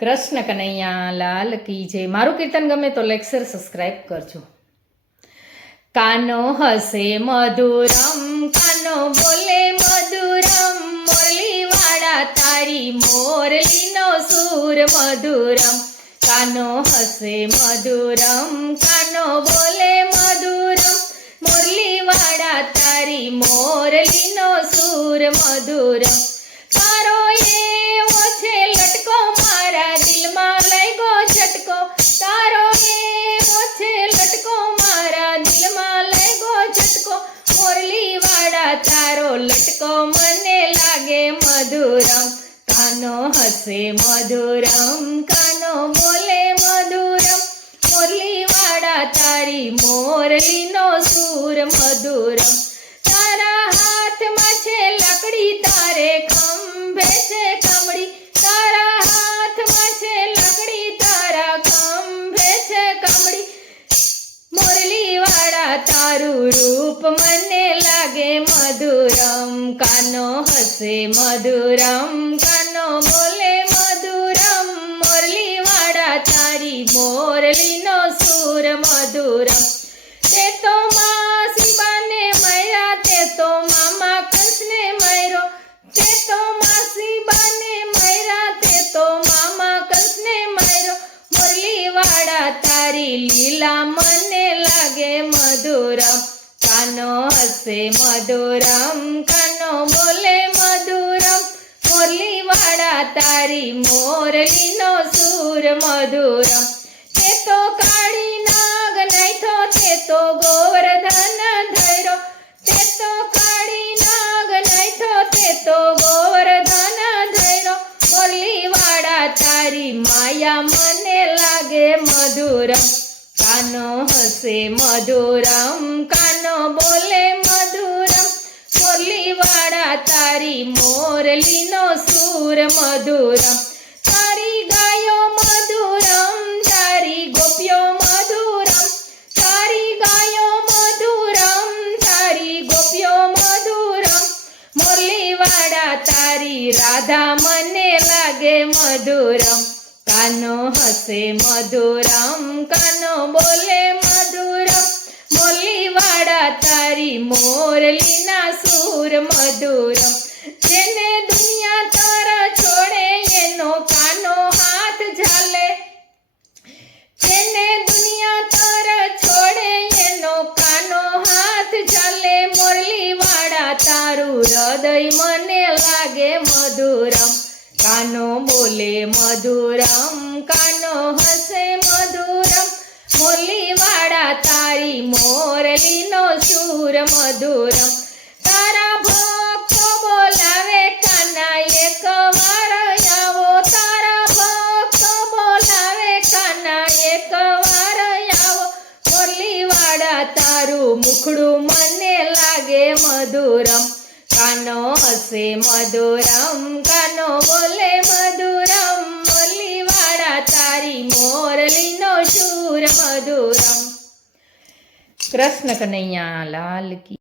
કૃષ્ણ કનૈયા લાલ કી જય. મારું કીર્તન ગમે તો લેક્ચર સબસ્ક્રાઈબ કરજો. કાનો હસે મધુરમ, કાનો બોલે મધુરમ, મોરલીવાળા તારી મોરલીનો સૂર મધુરમ. કાનો હસે મધુરમ, કાનો બોલે મધુરમ, મોરલીવાળા તારી મોરલીનો સૂર મધુરમ. લટકો મને લાગે મધુરમ. કાનો હસે મધુરમ, કાનો બોલે મધુરમ. મુરલીવાળા તારી મોરલીનો સૂર મધુરમ. તારા હાથમાં છે લકડી, તારે ખંભે છે કમળી. તારા હાથમાં છે લકડી, તારા ખંભે છે કમળી. મુરલીવાળા તારું રૂપ મને મધુરમ કાનો હસે મધુરમ કાનો બોલે મધુરમ મોરલી વાળા તારી મોરલીનો સૂર મધુરમ. તે તો માસી બાને મર્યા, તે તો મામા કૃષ્ણે મયરો તે તો માસી બાને મર્યા, તે તો મામા કૃષ્ણે મયરો મોરલી વાળા તારી લીલા મને લાગે મધુરમ. કાનો હસે મધુરમ, કાનો બોલે મધુરમ મુરલી વાળા તારી મોરલીનો સૂર મધુરમ. તે તો કાળી નાગ નાઈથો તે તો ગોવર્ધન કાનો હસે મધુરમ, કાનો બોલે મધુરમ મુરલીવાળા તારી મોરલીનો સૂર મધુરમ. તારી ગાયો મધુરમ, તારી ગોપ્યો મધુરમ. તારી ગાયો મધુરમ, તારી ગોપ્યો મધુરમ. મુરલીવાળા તારી રાધા મને લાગે મધુરમ. કાનો હસે મધુરમ, કાનો બોલે મધુરમ મુરલી વાળા તારી મોરલીના સૂર મધુરમ. જેને દુનિયા તારા છોડે, એનો કાનો હાથ ઝાલે. જેને દુનિયા તારા છોડે, એનો કાનો હાથ ઝાલે. મોરલી વાળા તારું હૃદય મને લાગે મધુરમ. કાનો બોલે મધુરમ, કાનો હસે મધુરમ, મોલીવાળા તારી મોરલીનો સૂર મધુરમ. તારા ભક્તો બોલાવે કાના એક વાર આવો. તારા ભક્તો બોલાવે કાના એક વાર આવો. મુરલી તારું મુખડું મને લાગે મધુરમ. કાનો હસે મધુરમ કાનો બોલે મધુરમ મુરલી તારી તારી મોરલીનો શૂર મધુરમ. કૃષ્ણ કનૈયા લાલ કી